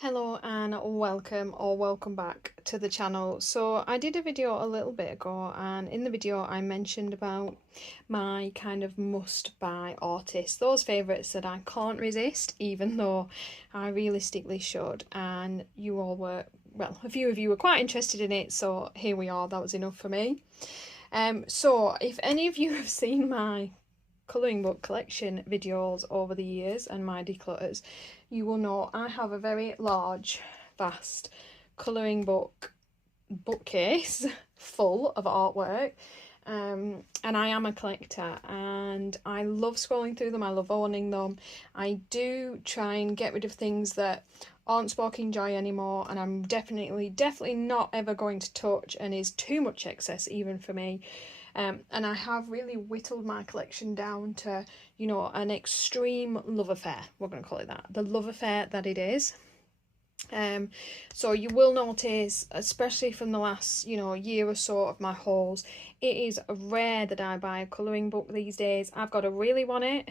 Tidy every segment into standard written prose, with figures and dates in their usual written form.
Hello and welcome back to the channel. So I did a video a little bit ago, and in the video I mentioned about my kind of must buy artists, those favourites that I can't resist even though I realistically should, and you all were, well, a few of you were quite interested in it, so here we are. That was enough for me. So if any of you have seen my colouring book collection videos over the years and my declutters, you will know I have a very large, vast colouring book bookcase full of artwork, and I am a collector and I love scrolling through them. I love owning them. I do try and get rid of things that aren't sparking joy anymore, and I'm definitely not ever going to touch and is too much excess even for me. And I have really whittled my collection down to, you know, an extreme love affair. We're going to call it that. The love affair that it is. So you will notice, especially from the last, year or so of my hauls, it is rare that I buy a colouring book these days. I've got to really want it.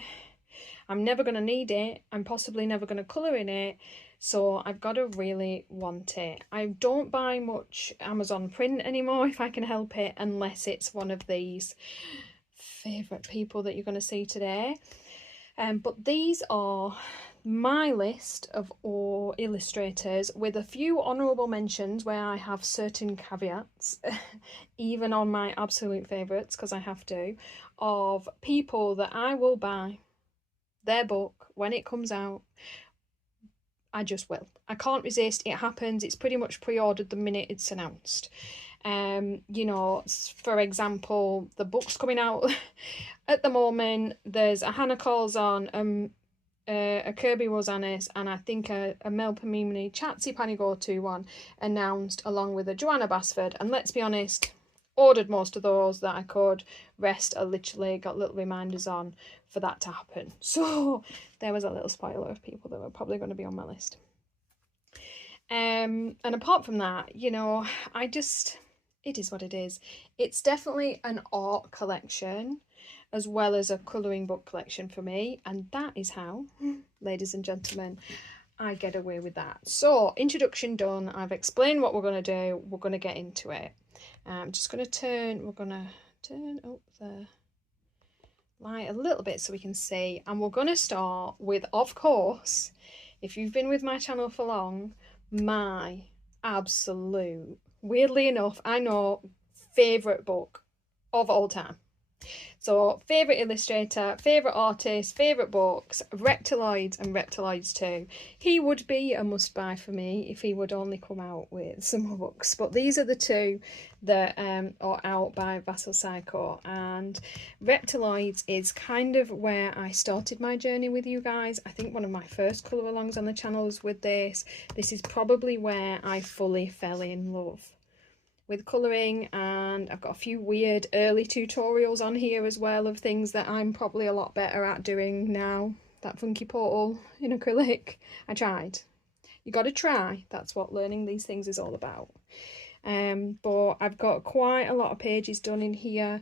I'm never going to need it. I'm possibly never going to colour in it. So I've got to really want it. I don't buy much Amazon print anymore if I can help it, unless it's one of these favourite people that you're going to see today. But these are my list of all illustrators, with a few honourable mentions where I have certain caveats, even on my absolute favourites, because I have to, of people that I will buy their book when it comes out. I just will. I can't resist. It happens. It's pretty much pre-ordered the minute it's announced. For example, the book's coming out at the moment. There's a Hannah Karlzon, a Kirby Rosanis, and I think a Mel Pamimini Chatsy Panigo one announced, along with a Joanna Basford. And let's be honest, ordered most of those that I could. Rest I literally got little reminders on for that to happen. So there was a little spoiler of people that were probably going to be on my list. And apart from that, it is what it is. It's definitely an art collection as well as a colouring book collection for me, and that is how, ladies and gentlemen, I get away with that. So, introduction done. I've explained what we're going to do. We're going to get into it. I'm just going to turn up the light a little bit so we can see, and we're going to start with, of course, if you've been with my channel for long, my absolute, weirdly enough, I know, favourite book of all time. So, favourite illustrator, favourite artist, favourite books, Reptiloids and Reptiloids 2. He would be a must-buy for me if he would only come out with some more books. But these are the two that are out by Vasyl Shcherbyna. And Reptiloids is kind of where I started my journey with you guys. I think one of my first colour-alongs on the channel was with this. This is probably where I fully fell in love with colouring, and I've got a few weird early tutorials on here as well of things that I'm probably a lot better at doing now. That funky portal in acrylic, I tried. You got to try. That's what learning these things is all about. But I've got quite a lot of pages done in here,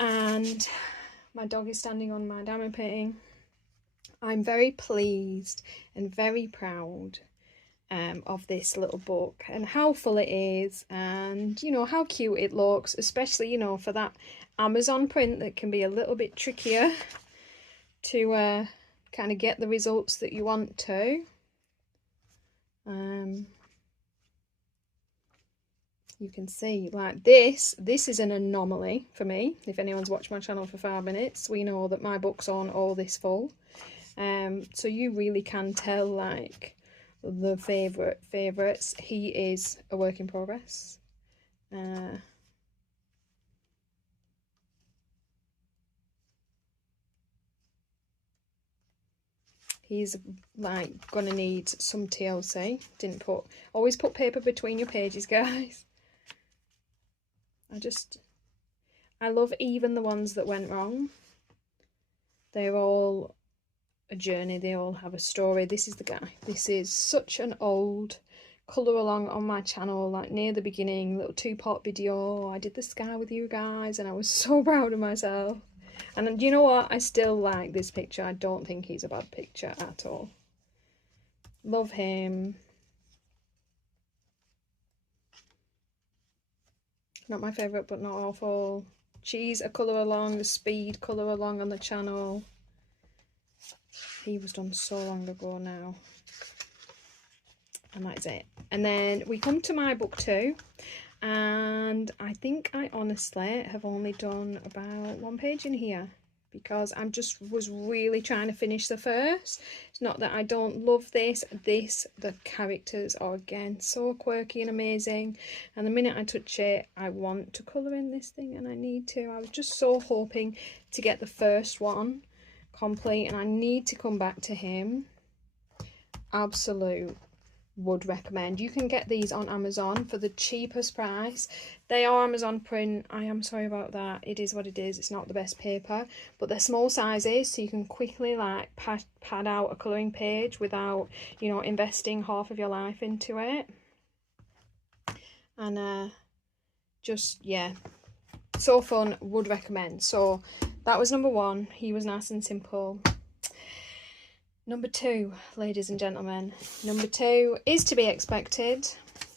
and my dog is standing on my diamond painting. I'm very pleased and very proud of this little book, and how full it is, and how cute it looks, especially for that Amazon print that can be a little bit trickier to kind of get the results that you want to. You can see, like, this is an anomaly for me. If anyone's watched my channel for 5 minutes, we know that my books aren't all this full. So you really can tell, like, the favourites. He is a work in progress. He's like gonna need some TLC. Always put paper between your pages, guys. I love even the ones that went wrong. They're all a journey, they all have a story. This is the guy. This is such an old colour along on my channel, like near the beginning, little 2-part video. I did the sky with you guys and I was so proud of myself. And you know what, I still like this picture. I don't think he's a bad picture at all. Love him. Not my favourite, but not awful. She's a colour along, the speed colour along on the channel. He was done so long ago now. And that's it. And then we come to my book 2. And I think I honestly have only done about 1 page in here, because I'm just was really trying to finish the first. It's not that I don't love this. The characters are again so quirky and amazing, and the minute I touch it I want to colour in this thing, and I need to. I was just so hoping to get the first one complete, and I need to come back to him. Absolute would recommend. You can get these on Amazon for the cheapest price. They are Amazon print. I am sorry about that. It is what it is. It's not the best paper, but they're small sizes, so you can quickly like pad out a colouring page without, you know, investing half of your life into it. And just, yeah, so fun. Would recommend. So that was number 1. He was nice and simple. Number 2, ladies and gentlemen, number 2 is to be expected.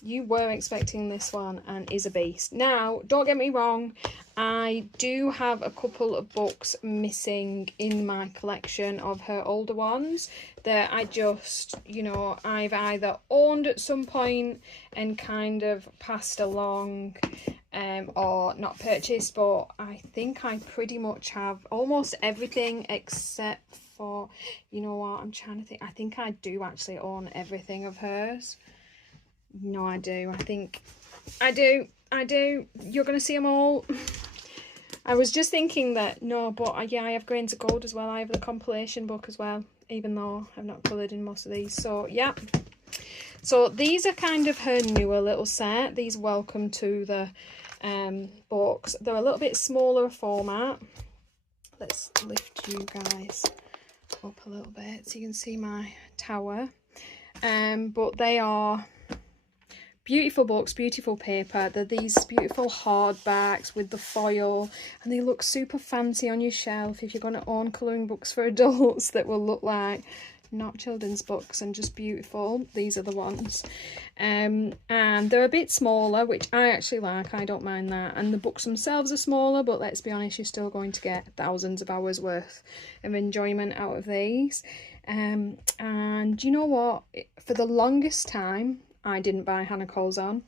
You were expecting this one, and is a beast. Now, don't get me wrong, I do have a couple of books missing in my collection of her older ones that I just, you know, I've either owned at some point and kind of passed along, or not purchased, but I think I pretty much have almost everything except for, you know what, I'm trying to think. I think I do actually own everything of hers. No, I do. I think I do. You're going to see them all. I was just thinking that, no, but yeah, I have Grains of Gold as well. I have the compilation book as well, even though I've not coloured in most of these. So, yeah. So, these are kind of her newer little set. These Welcome to the books. They're a little bit smaller format. Let's lift you guys up a little bit so you can see my tower. But they are beautiful books, beautiful paper. They're these beautiful hardbacks with the foil, and they look super fancy on your shelf if you're going to own colouring books for adults that will look like not children's books and just beautiful. These are the ones. And they're a bit smaller, which I actually like. I don't mind that. And the books themselves are smaller, but let's be honest, you're still going to get thousands of hours worth of enjoyment out of these. And you know what? For the longest time, I didn't buy Hannah Karlzon.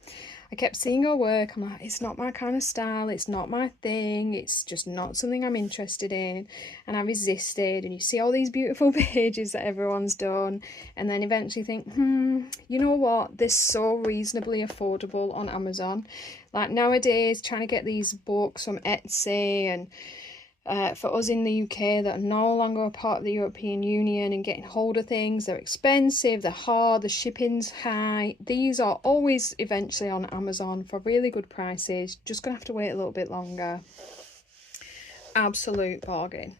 I kept seeing her work. I'm like, it's not my kind of style. It's not my thing. It's just not something I'm interested in. And I resisted. And you see all these beautiful pages that everyone's done. And then eventually think, you know what? They're so reasonably affordable on Amazon. Like nowadays, trying to get these books from Etsy and for us in the UK that are no longer a part of the European Union and getting hold of things, they're expensive, they're hard, the shipping's high. These are always eventually on Amazon for really good prices. Just gonna have to wait a little bit longer. Absolute bargain.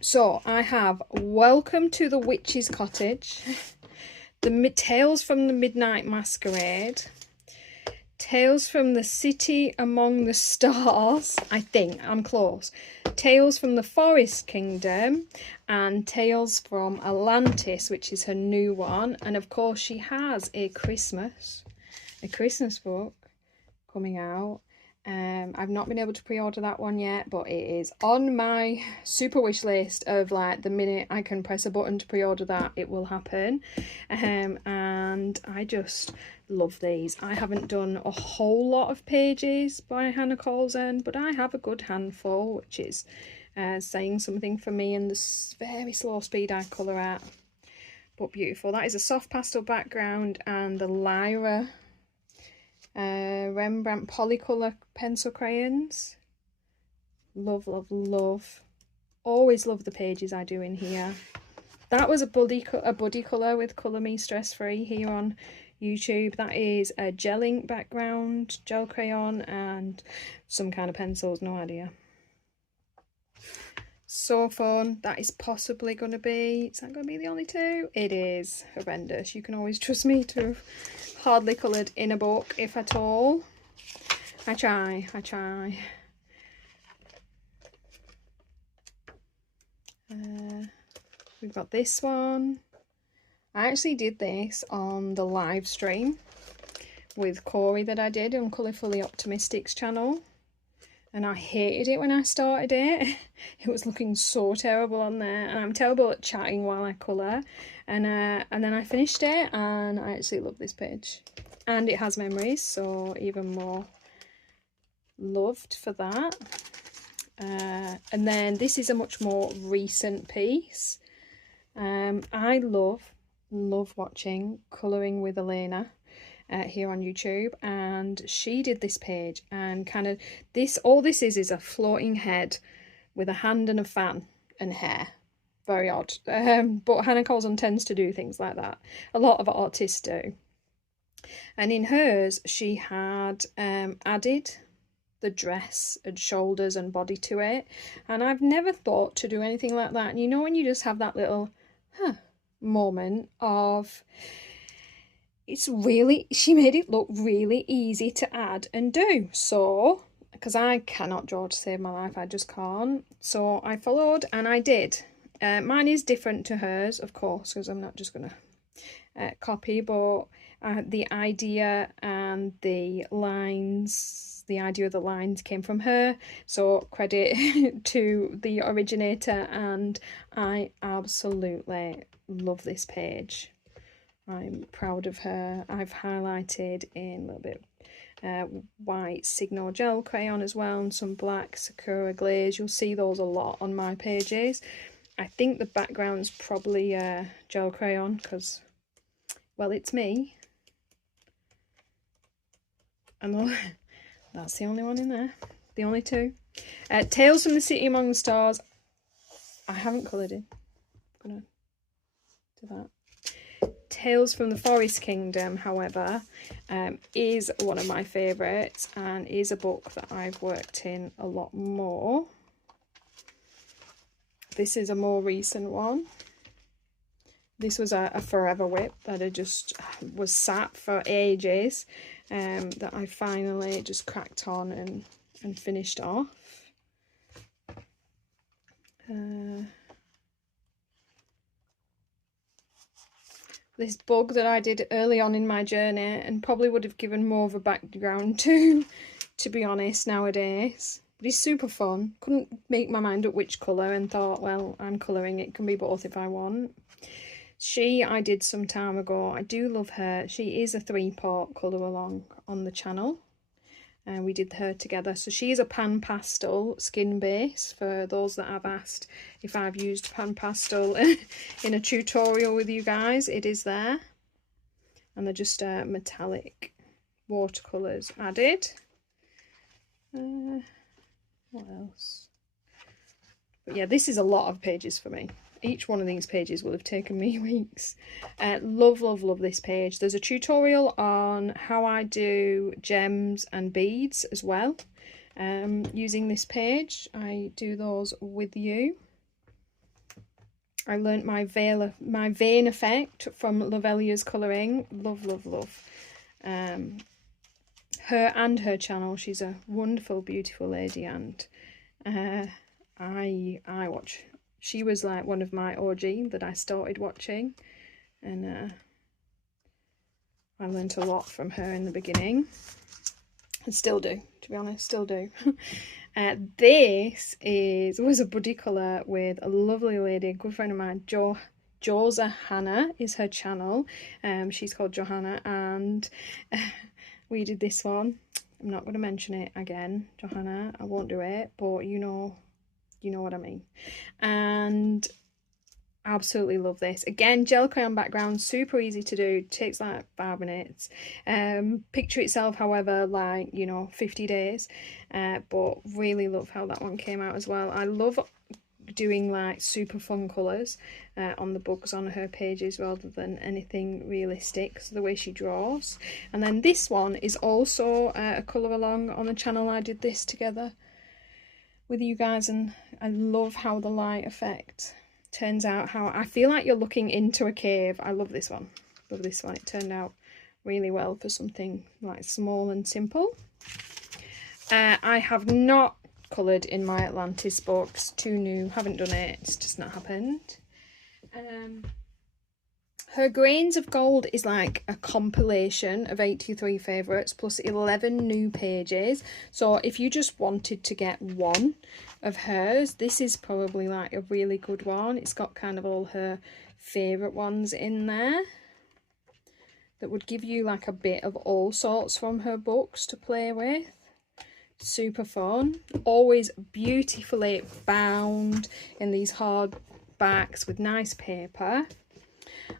So I have Welcome to the Witch's Cottage, the Tales from the Midnight Masquerade, Tales from the City Among the Stars, I think, I'm close, Tales from the Forest Kingdom, and Tales from Atlantis, which is her new one. And of course she has a Christmas book coming out. I've not been able to pre-order that one yet, but it is on my super wish list of like the minute I can press a button to pre-order that, it will happen. And I just love these. I haven't done a whole lot of pages by Hannah Karlzon, but I have a good handful, which is saying something for me and the very slow speed I colour at. But beautiful. That is a soft pastel background, and the Lyra Rembrandt Polycolour pencil crayons. Love, love, love. Always love the pages I do in here. That was a buddy colour with Colour Me Stress Free here on YouTube. That is a gel ink background, gel crayon, and some kind of pencils, no idea. So fun. That is possibly going to be, is that going to be the only two? It is. Horrendous. You can always trust me to have hardly coloured in a book, if at all. I try. We've got this one. I actually did this on the live stream with Corey that I did on Colourfully Optimistic's channel, and I hated it when I started it. It was looking so terrible on there, and I'm terrible at chatting while I colour, and then I finished it and I actually love this page, and it has memories, so even more loved for that. And then this is a much more recent piece. I love watching Colouring with Elena here on YouTube, and she did this page, and kind of all this is a floating head with a hand and a fan and hair. Very odd, but Hannah Karlzon tends to do things like that. A lot of artists do. And in hers she had added the dress and shoulders and body to it, and I've never thought to do anything like that. And you know when you just have that little moment of, she made it look really easy to add and do. So because I cannot draw to save my life, I just can't, so I followed and I did. Mine is different to hers, of course, because I'm not just gonna copy, but the idea and the lines, the idea of the lines came from her, so credit to the originator, and I absolutely love this page. I'm proud of her. I've highlighted in a little bit white Signal gel crayon as well, and some black Sakura glaze. You'll see those a lot on my pages. I think the background's probably gel crayon because, well, it's me. And that's the only one in there. The only two. Tales from the City Among the Stars. I haven't coloured in. I'm gonna do that. Tales from the Forest Kingdom, however, is one of my favourites, and is a book that I've worked in a lot more. This is a more recent one. This was a forever whip that I just was sat for ages, that I finally just cracked on and finished off. This bug that I did early on in my journey, and probably would have given more of a background to be honest, nowadays. But it's super fun. Couldn't make my mind up which colour, and thought, well, I'm colouring, it can be both if I want. I did some time ago. I do love her. She is a 3-part colour along on the channel, and we did her together. So she is a pan pastel skin base, for those that have asked if I've used pan pastel in a tutorial with you guys. It is there, and they're just metallic watercolours added. What else? But yeah, this is a lot of pages for me. Each one of these pages will have taken me weeks. Love this page. There's a tutorial on how I do gems and beads as well, using this page. I do those with you. I learnt my vein effect from Lovelia's colouring. Love her and her channel. She's a wonderful, beautiful lady, and I watch. She was like one of my OG that I started watching, and I learnt a lot from her in the beginning, and still do, to be honest, still do. This was a buddy colour with a lovely lady, a good friend of mine, Joanna is her channel. She's called Joanna, and we did this one. I'm not going to mention it again, Joanna. I won't do it, but you know what I mean. And absolutely love this. Again, gel crayon background, super easy to do, takes like 5 minutes. Picture itself, however, like 50 days. But really love how that one came out as well. I love doing like super fun colours on the books on her pages rather than anything realistic, so the way she draws. And then this one is also a colour along on the channel. I did this together with you guys, and I love how the light effect turns out, how I feel like you're looking into a cave. I love this one. Love this one. It turned out really well for something like small and simple. I have not coloured in my Atlantis books. Too new. Haven't done it. It's just not happened. Her Grains of Gold is like a compilation of 83 favourites plus 11 new pages. So if you just wanted to get one of hers, this is probably like a really good one. It's got kind of all her favourite ones in there that would give you like a bit of all sorts from her books to play with. Super fun. Always beautifully bound in these hard backs with nice paper.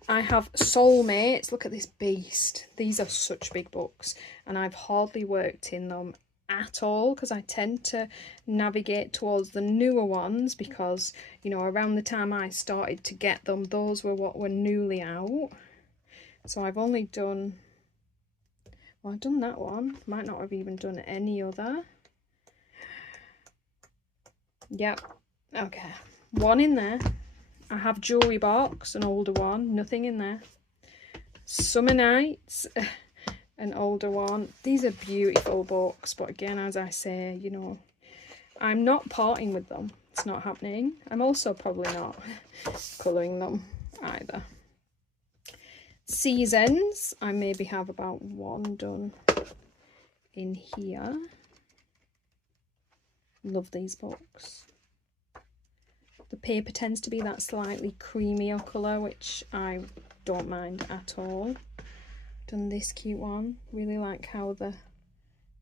I have Soulmates. Look at this beast. These are such big books, and I've hardly worked in them at all because I tend to navigate towards the newer ones because, you know, around the time I started to get them, those were what were newly out. So I've only done, well, I've done that one. Might not have even done any other. Yep. Okay. One in there. I have Jewelry Box, an older one. Nothing in there. Summer Nights, an older one. These are beautiful books, but again, as I say, you know, I'm not parting with them. It's not happening. I'm also probably not colouring them either. Seasons, I maybe have about one done in here. Love these books. The paper tends to be that slightly creamier colour, which I don't mind at all. Done this cute one. Really like how the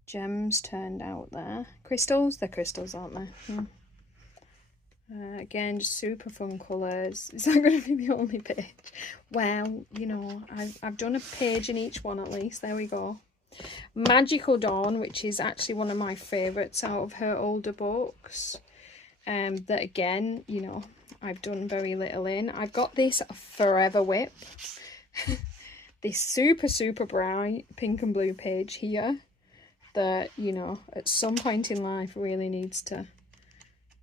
gems turned out there. Crystals? They're crystals, aren't they? Again, just super fun colours. Is that going to be the only page? Well, you know, I've done a page in each one at least. There we go. Magical Dawn, which is actually one of my favourites out of her older books. That again, you know, I've done very little in. I've got this Forever Whip. This super bright pink and blue page here that, you know, at some point in life really needs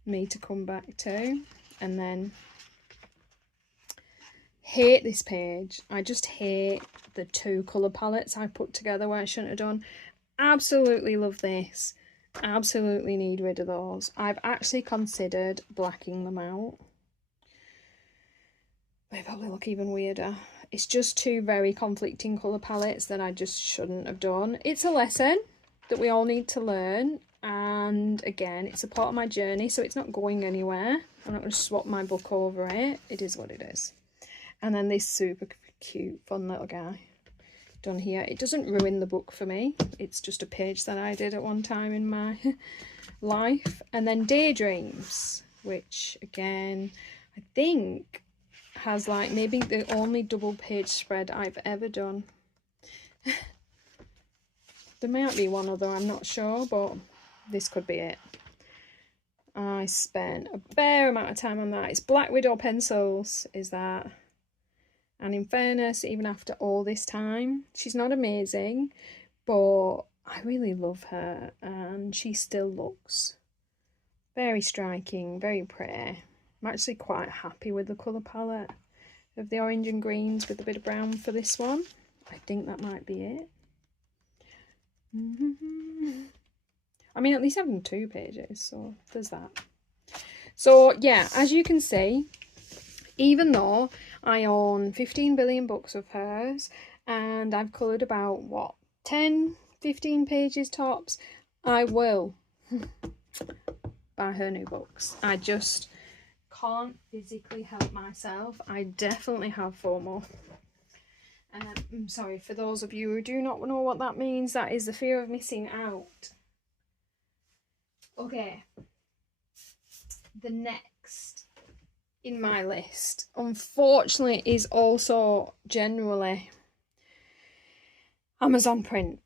me to come back to. And then hate this page. I just hate the two colour palettes I put together where I shouldn't have done. Absolutely love this. Absolutely need rid of those. I've actually considered blacking them out. They probably look even weirder. It's just two very conflicting colour palettes that I just shouldn't have done. It's a lesson that we all need to learn, and again, it's a part of my journey, so it's not going anywhere. I'm not going to swap my book over it. It is what it is. And then this super cute, fun little guy done here. It doesn't ruin the book for me. It's just a page that I did at one time in my life. And then Daydreams, which again, I think has like maybe the only double page spread I've ever done. There might be one other, I'm not sure, but this could be it. I spent a fair amount of time on that. It's Black Widow pencils, is that. And in fairness, even after all this time, she's not amazing, but I really love her, and she still looks very striking, very pretty. I'm actually quite happy with the colour palette of the orange and greens with a bit of brown for this one. I think that might be it. I mean, at least I've done 2 pages, so there's that. So yeah, as you can see, even though I own 15 billion books of hers and I've coloured about, what, 10, 15 pages tops, I will buy her new books. I just can't physically help myself. I definitely have FOMO. I'm sorry, for those of you who do not know what that means, that is the fear of missing out. Okay, the next in my list, unfortunately, is also generally Amazon print.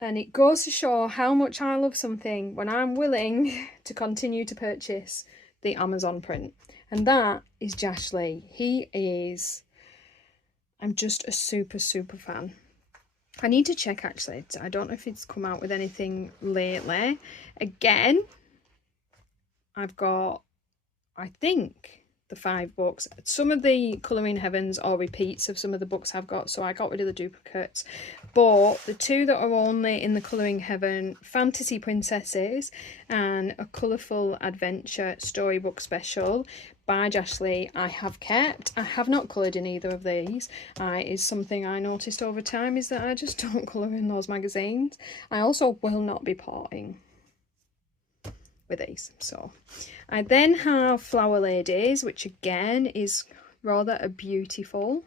And it goes to show how much I love something when I'm willing to continue to purchase the Amazon print. And that is Jashley. He is... I'm just a super fan. I need to check actually. I don't know if it's come out with anything lately. Again, I've got, I think, the 5 books. Some of the Colouring Heavens are repeats of some of the books I've got, so I got rid of the duplicates. But the 2 that are only in the Colouring Heaven, Fantasy Princesses and A Colourful Adventure Storybook Special by Jashley I have kept. I have not coloured in either of these. Is something I noticed over time, is that I just don't colour in those magazines. I also will not be parting with these. So I then have Flower Ladies, which again is rather a beautiful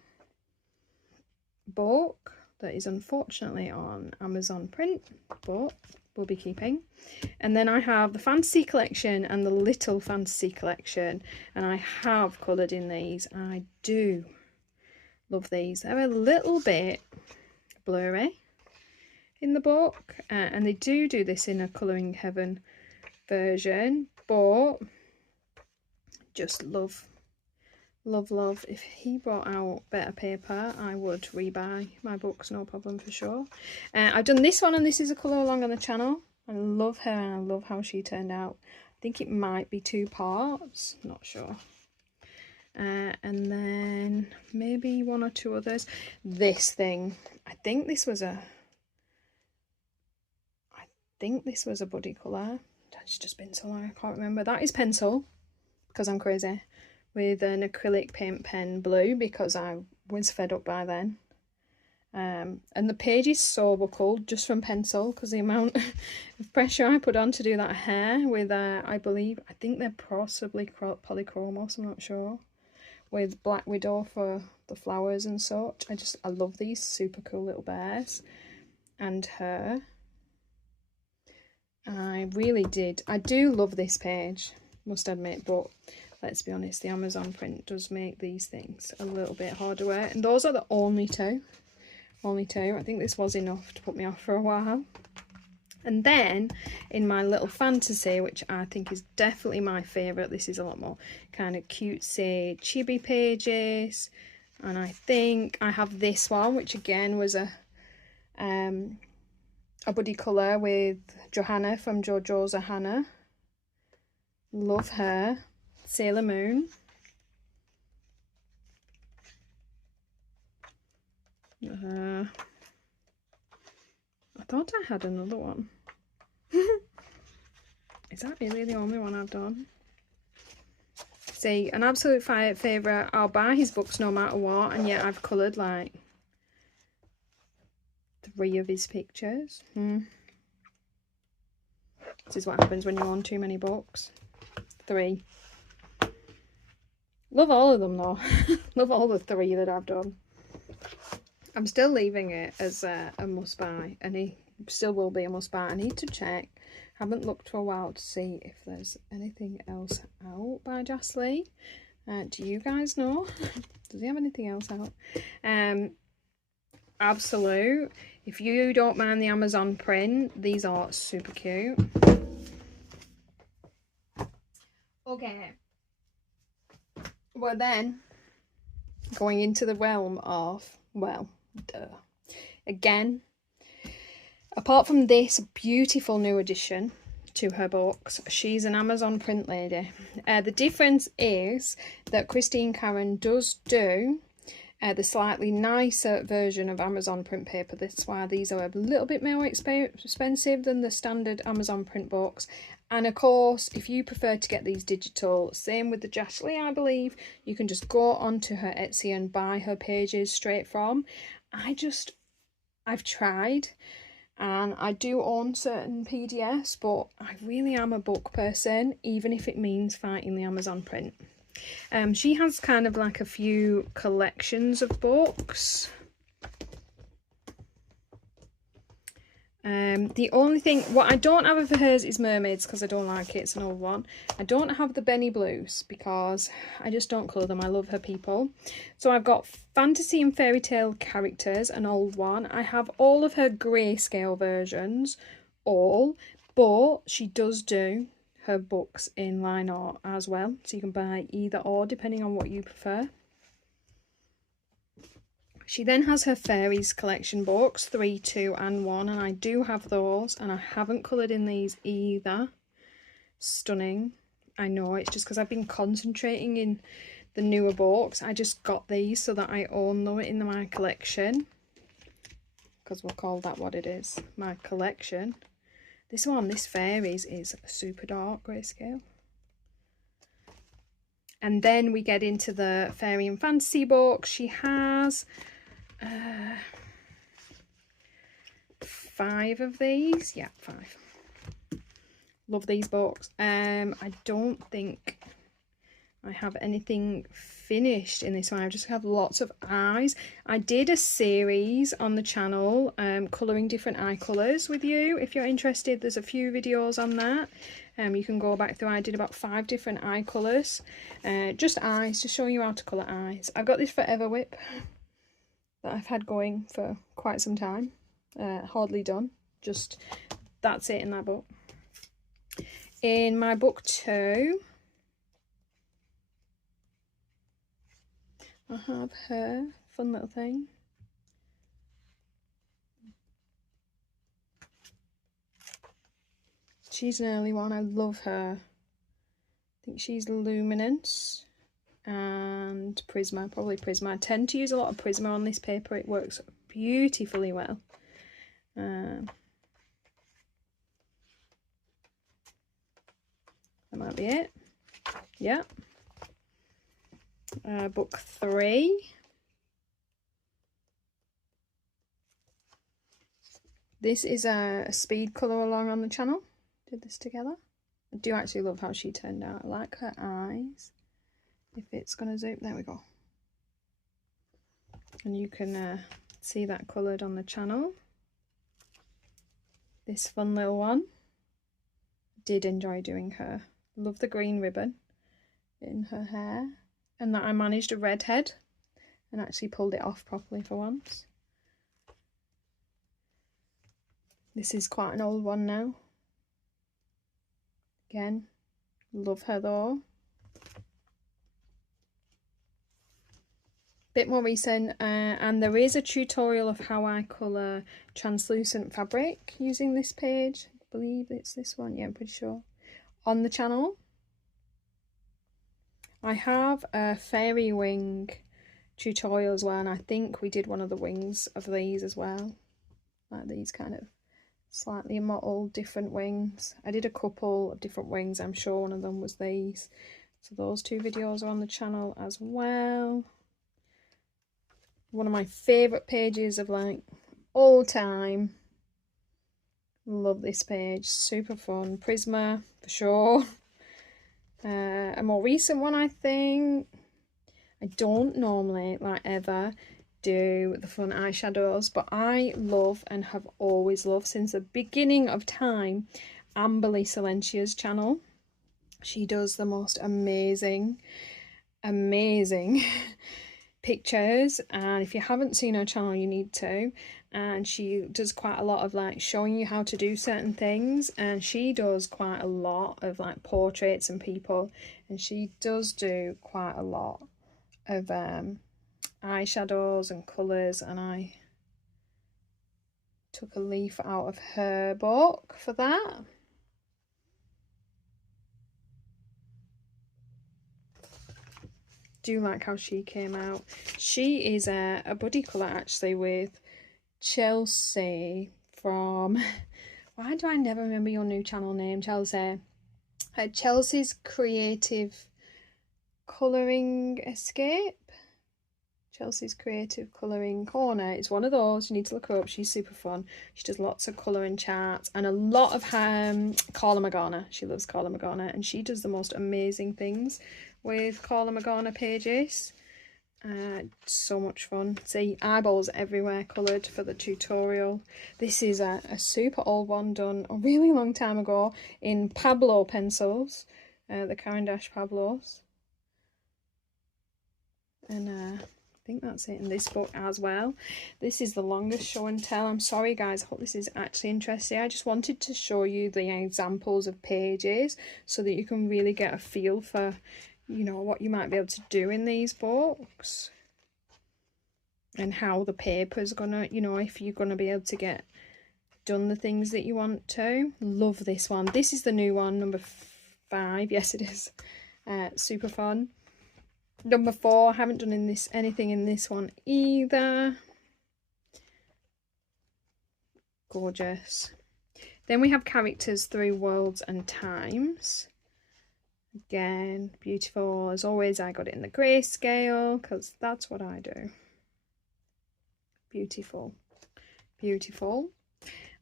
book that is unfortunately on Amazon print, but we'll be keeping. And then I have the Fantasy Collection and the Little Fantasy Collection, and I have coloured in these. I do love these. They're a little bit blurry in the book, and they do this in a Colouring Heaven version, but just love. If he brought out better paper, I would rebuy my books, no problem, for sure. I've done this one, and this is a colour along on the channel. I love her, and I love how she turned out. I think it might be 2 parts, not sure. And then maybe 1 or 2 others. This thing, I think this was a buddy colour. It's just been so long, I can't remember. That is pencil, because I'm crazy, with an acrylic paint pen blue, because I was fed up by then. And the page is so buckled just from pencil, because the amount of pressure I put on to do that hair with, I think they're possibly polychromos, I'm not sure, with Black Widow for the flowers and such. I love these super cool little bears and her. I really did. I do love this page, must admit, but let's be honest, the Amazon print does make these things a little bit harder wear. And those are the only two. I think this was enough to put me off for a while. And then in my little fantasy, which I think is definitely my favourite, this is a lot more kind of cutesy chibi pages. And I think I have this one, which again was a buddy colour with Johanna from JoJo's Hannah. Love her. Sailor Moon. I thought I had another one. Is that really the only one I've done? See, an absolute favourite. I'll buy his books no matter what, and yet I've coloured like 3 of his pictures. This is what happens when you own too many books. 3. Love all of them though. Love all the 3 that I've done. I'm still leaving it as a must buy, and he still will be a must buy. I need to check. Haven't looked for a while to see if there's anything else out by Jashley. Do you guys know? Does he have anything else out? Absolute. If you don't mind the Amazon print, these are super cute. Okay. Well then, going into the realm of, well, duh. Again, apart from this beautiful new addition to her books, she's an Amazon print lady. The difference is that Christine Karron does do the slightly nicer version of Amazon print paper. That's why these are a little bit more expensive than the standard Amazon print books. And of course, if you prefer to get these digital, same with the Jashley, I believe, you can just go onto her Etsy and buy her pages straight from. I've tried, and I do own certain PDFs, but I really am a book person, even if it means fighting the Amazon print. She has kind of like a few collections of books. The only thing, what I don't have of hers is Mermaids, because I don't like it, it's an old one. I don't have the Benny Blues because I just don't colour them. I love her people. So I've got Fantasy and Fairy Tale Characters, an old one. I have all of her grayscale versions, but she does do her books in line art as well, so you can buy either or depending on what you prefer. She then has her Fairies collection books, 3, 2 and 1, and I do have those, and I haven't coloured in these either. Stunning. I know, it's just because I've been concentrating in the newer books. I just got these so that I own them in my collection, because we'll call that what it is, my collection. This one, this Fairies, is super dark grayscale. And then we get into the fairy and fantasy book. She has 5 of these. Yeah, 5. Love these books. I don't think I have anything finished in this one. I just have lots of eyes. I did a series on the channel, colouring different eye colours with you. If you're interested, there's a few videos on that. You can go back through. I did about 5 different eye colours. Just eyes, to show you how to colour eyes. I've got this Forever Whip that I've had going for quite some time. Hardly done. Just, that's it in that book. In my book 2, I have her, fun little thing. She's an early one, I love her. I think she's Luminance and Prisma, probably Prisma. I tend to use a lot of Prisma on this paper, it works beautifully well. That might be it. Yeah. Book 3. This is a speed colour along on the channel. Did this together. I do actually love how she turned out. I like her eyes. If it's going to zoom, there we go. And you can see that coloured on the channel. This fun little one. Did enjoy doing her. Love the green ribbon in her hair. And that I managed a redhead and actually pulled it off properly for once. This is quite an old one now. Again, love her though. Bit more recent, and there is a tutorial of how I colour translucent fabric using this page. I believe it's this one, yeah, I'm pretty sure. On the channel. I have a fairy wing tutorial as well, and I think we did one of the wings of these as well. Like these kind of slightly mottled different wings. I did a couple of different wings, I'm sure one of them was these. So those 2 videos are on the channel as well. One of my favourite pages of like all time. Love this page, super fun. Prisma for sure. A more recent one, I think. I don't normally, like ever, do the fun eyeshadows, but I love and have always loved since the beginning of time Amberly Silentia's channel. She does the most amazing pictures, and if you haven't seen her channel you need to. And she does quite a lot of like showing you how to do certain things, and she does quite a lot of like portraits and people, and she does do quite a lot of eyeshadows and colours, and I took a leaf out of her book for that. Do like how she came out. She is a buddy colour actually with Chelsea from, why do I never remember your new channel name, Chelsea? Chelsea's Creative Colouring Escape. Chelsea's Creative Colouring Corner. It's one of those, you need to look her up. She's super fun. She does lots of colouring charts and a lot of Karla Magana. She loves Karla Magana, and she does the most amazing things with Karla Magana pages. So much fun. See, eyeballs everywhere coloured for the tutorial. This is a super old one done a really long time ago in Pablo pencils, the Caran d'Ache Pablos. And I think that's it in this book as well. This is the longest show and tell. I'm sorry guys, I hope this is actually interesting. I just wanted to show you the examples of pages so that you can really get a feel for, you know, what you might be able to do in these books and how the paper's gonna, you know, if you're gonna be able to get done the things that you want to. Love this one. This is the new one, number 5. Yes, it is. Super fun. Number 4, I haven't done anything in this one either. Gorgeous. Then we have Characters Through Worlds and Times. Again, beautiful. As always, I got it in the grayscale because that's what I do. Beautiful, beautiful.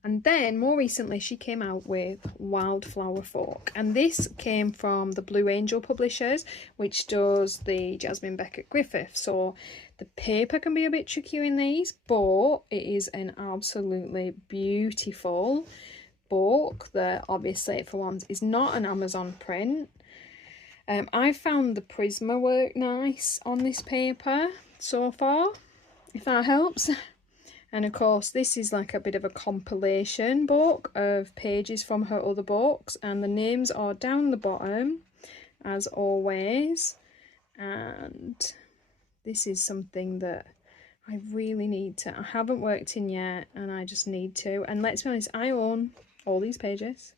And then more recently she came out with Wildflower Folk, and this came from the Blue Angel publishers, which does the Jasmine Beckett Griffith. So the paper can be a bit trickier in these, but it is an absolutely beautiful book that obviously for once is not an Amazon print. I found the Prisma work nice on this paper so far, if that helps. And of course this is like a bit of a compilation book of pages from her other books, and the names are down the bottom as always. And this is something that I really need to, I haven't worked in yet, and I just need to. And let's be honest, I own all these pages,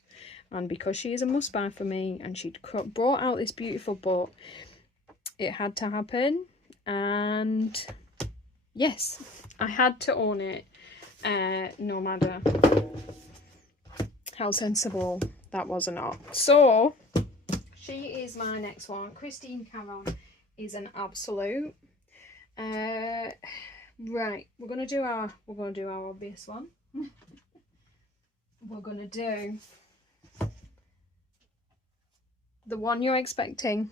and because she is a must buy for me and she'd brought out this beautiful book, it had to happen. And yes, I had to own it, no matter how sensible that was or not. So she is my next one. Christine Karron is an absolute. Right, we're gonna do our obvious one. We're gonna do the one you're expecting,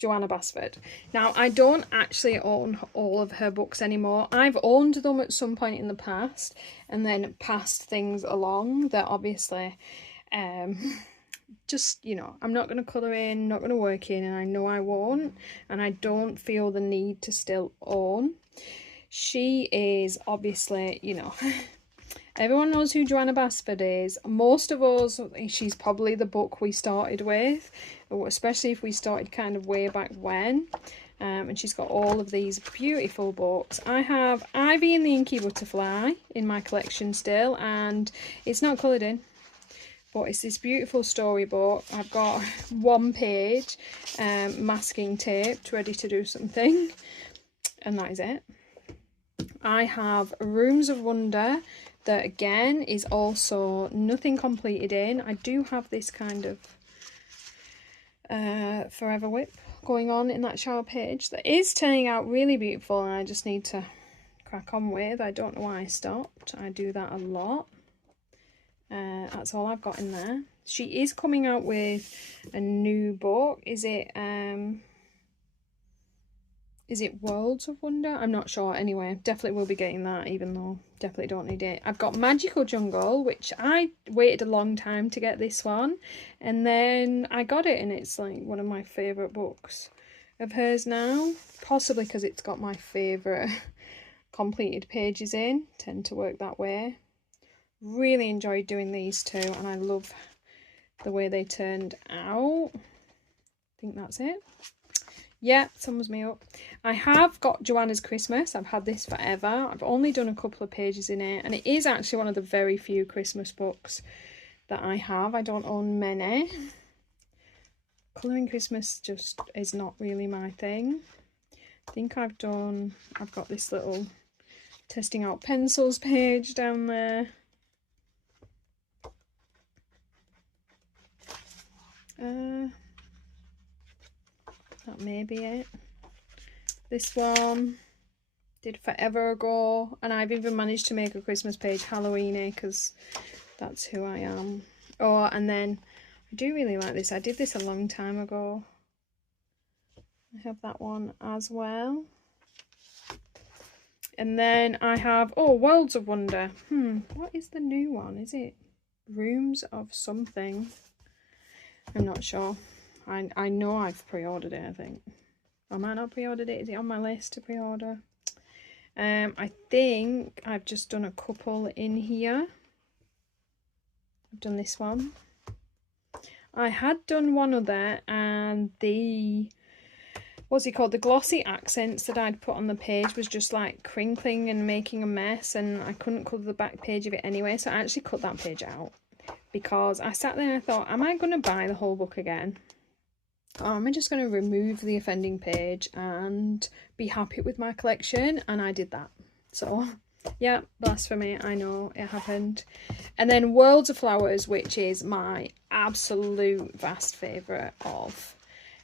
Joanna Basford. Now, I don't actually own all of her books anymore. I've owned them at some point in the past and then passed things along that obviously just, you know, I'm not going to colour in, not going to work in, and I know I won't, and I don't feel the need to still own. She is obviously, you know, everyone knows who Joanna Basford is. Most of us, she's probably the book we started with, especially if we started kind of way back when. And she's got all of these beautiful books. I have Ivy and the Inky Butterfly in my collection still, and it's not coloured in, but it's this beautiful storybook. I've got one page masking taped ready to do something, and that is it. I have Rooms of Wonder, that again is also nothing completed in. I do have this kind of Forever Whip going on in that shower page that is turning out really beautiful, and I just need to crack on with. I don't know why I stopped. I do that a lot. That's all I've got in there. She is coming out with a new book. Is it Worlds of Wonder? I'm not sure. Anyway, definitely will be getting that, even though definitely don't need it. I've got Magical Jungle, which I waited a long time to get this one, and then I got it, and it's like one of my favourite books of hers now, possibly because it's got my favourite completed pages in. Tend to work that way. Really enjoyed doing these two, and I love the way they turned out. I think that's it. Yeah, sums me up. I have got Joanna's Christmas. I've had this forever. I've only done a couple of pages in it, and it is actually one of the very few Christmas books that I have. I don't own many. Colouring Christmas just is not really my thing. I think I've got this little testing out pencils page down there. That may be it. This one did forever ago, and I've even managed to make a Christmas page Halloweeny because that's who I am. Oh, and then I do really like this. I did this a long time ago. I have that one as well. And then I have, oh, Worlds of Wonder. What is the new one? Is it Rooms of something? I'm not sure. I know I've pre-ordered it, I think. I might not pre-ordered it. Is it on my list to pre-order? I think I've just done a couple in here. I've done this one. I had done one other, and the, what's it called? The glossy accents that I'd put on the page was just like crinkling and making a mess, and I couldn't colour the back page of it anyway, so I actually cut that page out. Because I sat there and I thought, am I going to buy the whole book again? Or am I just going to remove the offending page and be happy with my collection? And I did that. So, yeah, blasphemy, I know, it happened. And then Worlds of Flowers, which is my absolute vast favourite of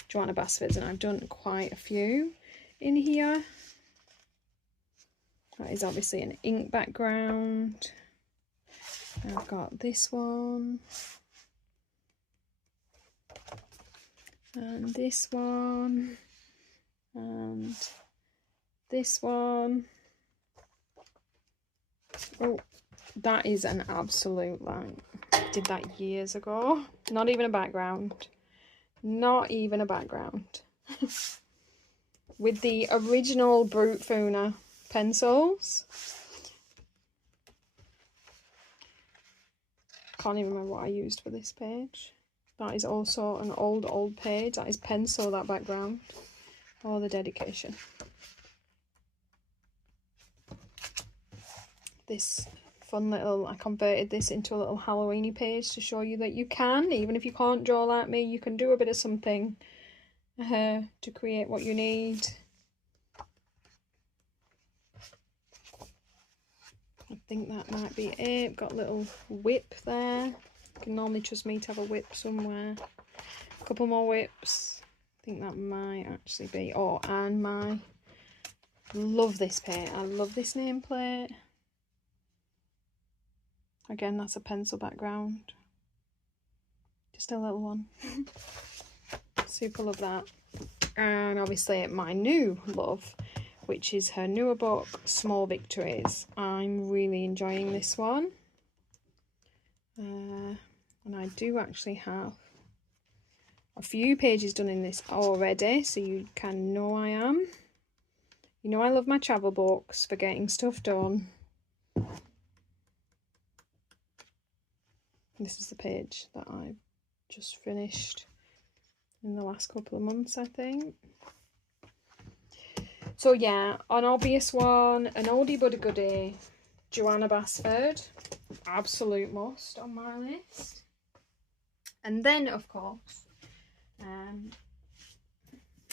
Joanna Basford's, and I've done quite a few in here. That is obviously an ink background. I've got this one. And this one. And this one. Oh, that is an absolute, like, did that years ago. Not even a background. Not even a background. With the original Brute Funa pencils. Can't even remember what I used for this page. That is also an old page. That is pencil, that background. Oh, the dedication. This fun little, I converted this into a little Halloweeny page to show you that you can, even if you can't draw like me, you can do a bit of something to create what you need. I think that might be it. Got a little whip there. You can normally trust me to have a whip somewhere. A couple more whips. I think that might actually be, oh, and my, love this paint. I love this nameplate. Again, that's a pencil background. Just a little one. Super love that. And obviously my new love, which is her newer book, Small Victories. I'm really enjoying this one. And I do actually have a few pages done in this already, so you can know I am. You know I love my travel books for getting stuff done. This is the page that I've just finished in the last couple of months, I think. So yeah, an obvious one, an oldie but a goodie, Joanna Basford, absolute must on my list. And then, of course, and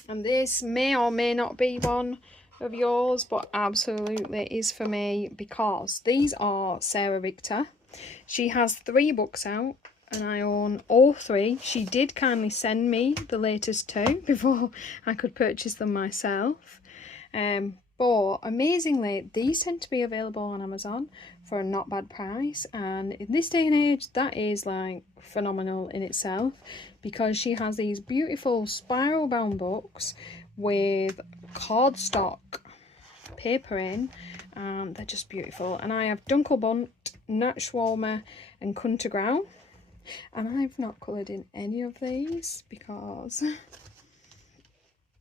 this may or may not be one of yours, but absolutely is for me, because these are Sarah Richter. She has 3 books out and I own all 3. She did kindly send me the latest 2 before I could purchase them myself. But amazingly, these tend to be available on Amazon for a not bad price, and in this day and age that is like phenomenal in itself, because she has these beautiful spiral bound books with cardstock paper in. They're just beautiful, and I have Dunkelbunt, Natschwarmer and Kuntergrau, and I've not coloured in any of these because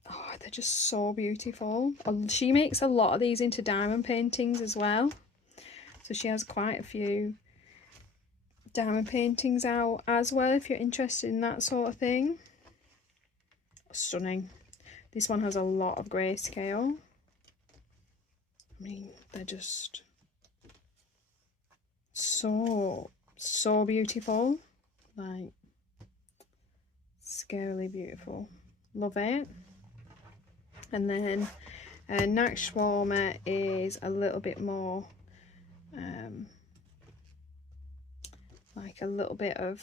oh, they're just so beautiful. She makes a lot of these into diamond paintings as well, so she has quite a few diamond paintings out as well if you're interested in that sort of thing. Stunning. This one has a lot of grayscale. I mean, they're just so beautiful, like scarily beautiful. Love it. And then Natschwarmer is a little bit more like a little bit of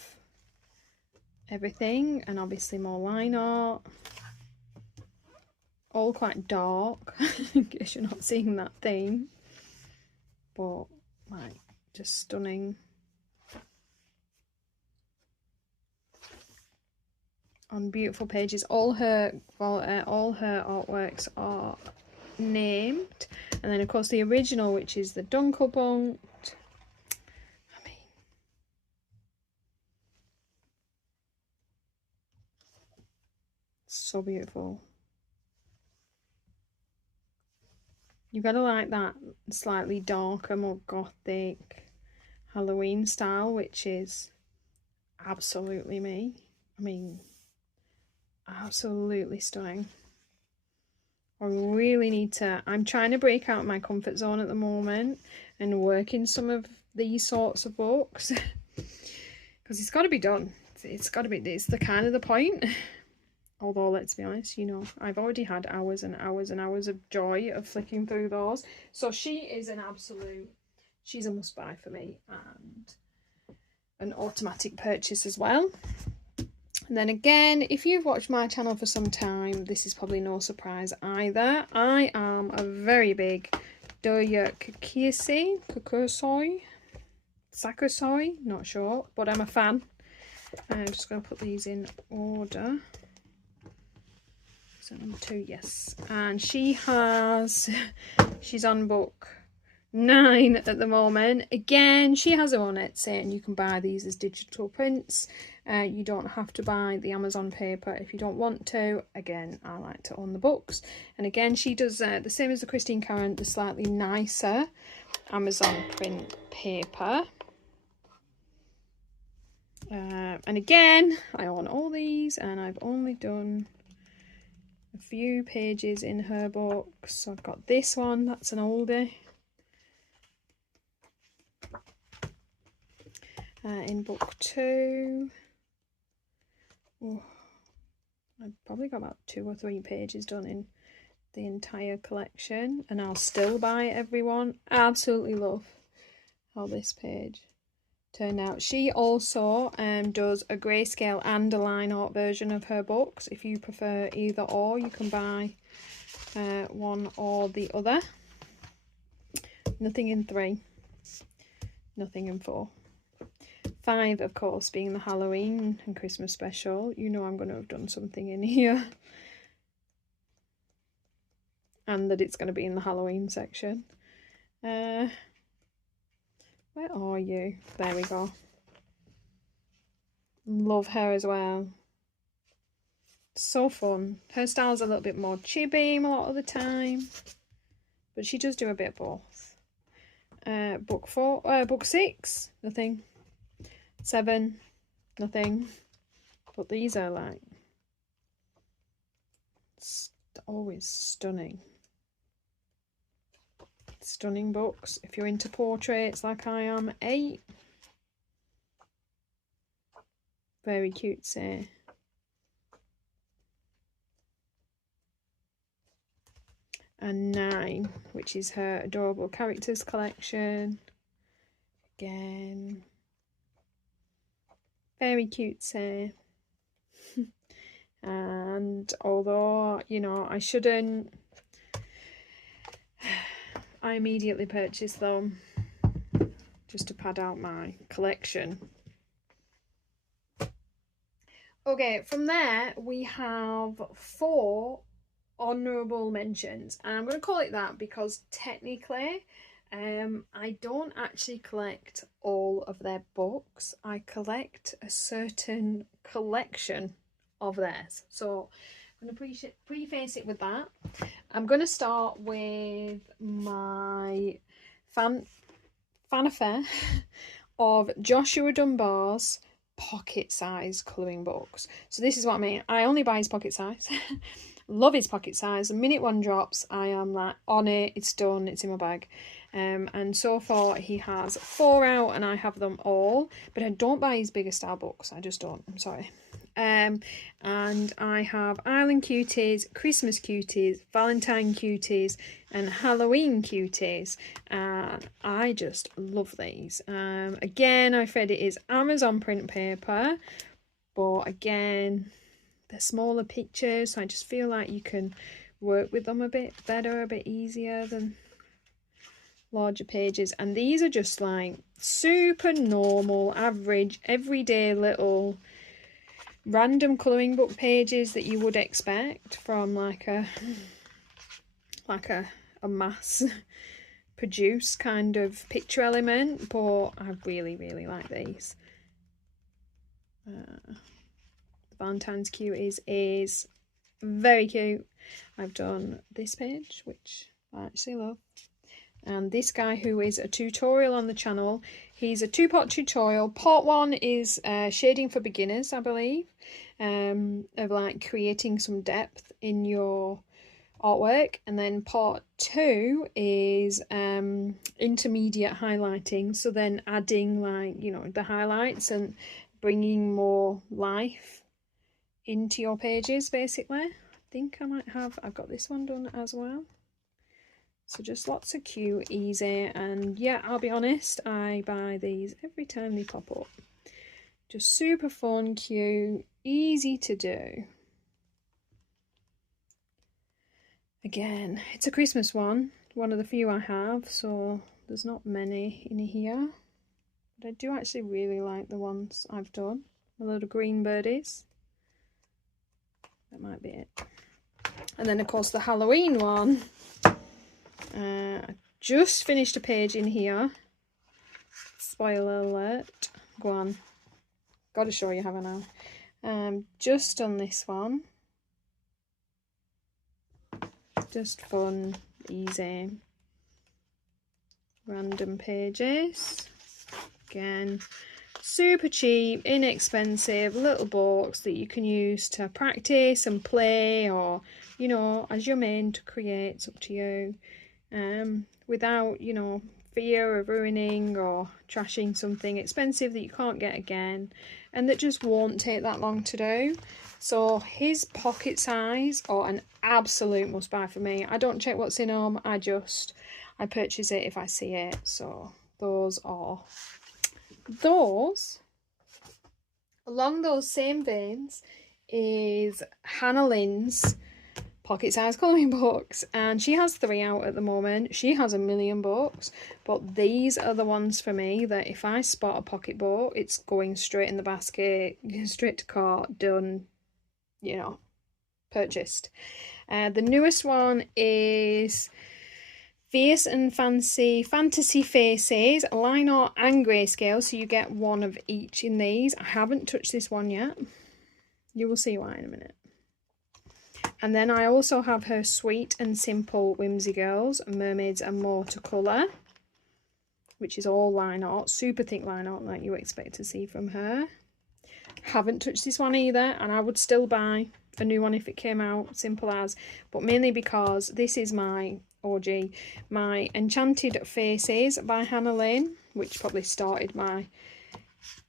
everything, and obviously more line art. All quite dark, in case you're not seeing that theme, but like just stunning. On beautiful pages. All her artworks are named, and then of course the original, which is the Dunkelbunt. I mean, so beautiful. You gotta like that slightly darker, more gothic Halloween style, which is absolutely me. I mean, absolutely stunning. I really need to, I'm trying to break out my comfort zone at the moment and work in some of these sorts of books because it's got to be done. It's got to be, it's the kind of the point. Although, let's be honest, you know, I've already had hours and hours and hours of joy of flicking through those. So she is an absolute, she's a must buy for me. And an automatic purchase as well. And then again, if you've watched my channel for some time, this is probably no surprise either. I am a very big Derya Cakirsoy, not sure, but I'm a fan. I'm just going to put these in order. So number 2, yes. And she's on book 9 at the moment. Again, she has her own Etsy and you can buy these as digital prints. You don't have to buy the Amazon paper if you don't want to. Again, I like to own the books. And again, she does the same as the Christine Karron, the slightly nicer Amazon print paper. And again, I own all these and I've only done a few pages in her books. So I've got this one, that's an oldie. In book 2, I've probably got about 2 or 3 pages done in the entire collection, and I'll still buy everyone. Absolutely love how this page turned out. She also does a grayscale and a line art version of her books. If you prefer either or, you can buy one or the other. Nothing in 3, nothing in 4. 5, of course, being the Halloween and Christmas special. You know I'm going to have done something in here. And that it's going to be in the Halloween section. Where are you? There we go. Love her as well. So fun. Her style's a little bit more chibi a lot of the time. But she does do a bit of both. Book 6, nothing. 7, nothing. But these are like always stunning books. If you're into portraits like I am. 8, very cutesy. And 9, which is her adorable characters collection. Again, very cutesy. And although, you know, I shouldn't, I immediately purchased them just to pad out my collection. Okay, from there we have 4 honourable mentions, and I'm going to call it that because technically I don't actually collect all of their books. I collect a certain collection of theirs, so I'm going to preface it with that. I'm going to start with my fan affair of Joshua Dunbar's pocket size colouring books. So this is what I mean. I only buy his pocket size. Love his pocket size. The minute one drops, I am like on it. It's done. It's in my bag. And so far he has 4 out and I have them all, but I don't buy his bigger style books. I just don't. I'm sorry. And I have Island Cuties, Christmas Cuties, Valentine Cuties and Halloween Cuties, and I just love these. Again, I've read it is Amazon print paper, but again, they're smaller pictures, so I just feel like you can work with them a bit better, a bit easier than larger pages. And these are just like super normal, average, everyday little random colouring book pages that you would expect from like a mass produced kind of picture element, but I really like these. The Valentine's Cuties is very cute. I've done this page, which I actually love. And this guy, who is a tutorial on the channel, he's a 2-part tutorial. Part 1 is shading for beginners, I believe, of like creating some depth in your artwork. And then part 2 is intermediate highlighting, so then adding like, you know, the highlights and bringing more life into your pages basically. I think I might have, I've got this one done as well. So just lots of cute, easy, and yeah, I'll be honest, I buy these every time they pop up. Just super fun, cute, easy to do. Again, it's a Christmas one of the few I have, so there's not many in here. But I do actually really like the ones I've done. A load of green birdies. That might be it. And then of course the Halloween one. I just finished a page in here. Spoiler alert. Go on. Gotta show you, haven't I? Just on this one. Just fun, easy, random pages. Again, super cheap, inexpensive little books that you can use to practice and play, or, you know, as your main to create. It's up to you. Without, you know, fear of ruining or trashing something expensive that you can't get again, and that just won't take that long to do. So his pocket size are an absolute must buy for me. I don't check what's in them, I purchase it if I see it. So those are those. Along those same veins is Hannah Lynn's pocket size colouring books, and she has 3 out at the moment. She has a million books, but these are the ones for me that if I spot a pocket book, it's going straight in the basket, straight to cart, done, you know, purchased. The newest one is Fierce and Fancy Fantasy Faces, line art and grayscale, so you get one of each in these. I haven't touched this one yet. You will see why in a minute. And then I also have her Sweet and Simple Whimsy Girls, Mermaids and More to Colour, which is all line art, super thick line art like you expect to see from her. Haven't touched this one either, and I would still buy a new one if it came out, simple as, but mainly because this is my OG, my Enchanted Faces by Hannah Lynn, which probably started my,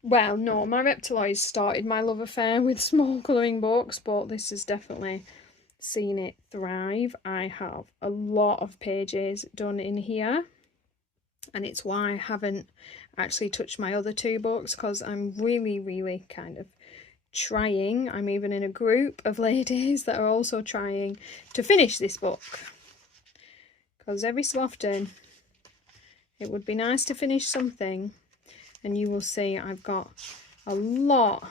well, no, my Reptiloids started my love affair with small colouring books, but this has definitely seen it thrive. I have a lot of pages done in here, and it's why I haven't actually touched my other 2 books, because I'm really kind of trying. I'm even in a group of ladies that are also trying to finish this book, because every so often it would be nice to finish something. And you will see I've got a lot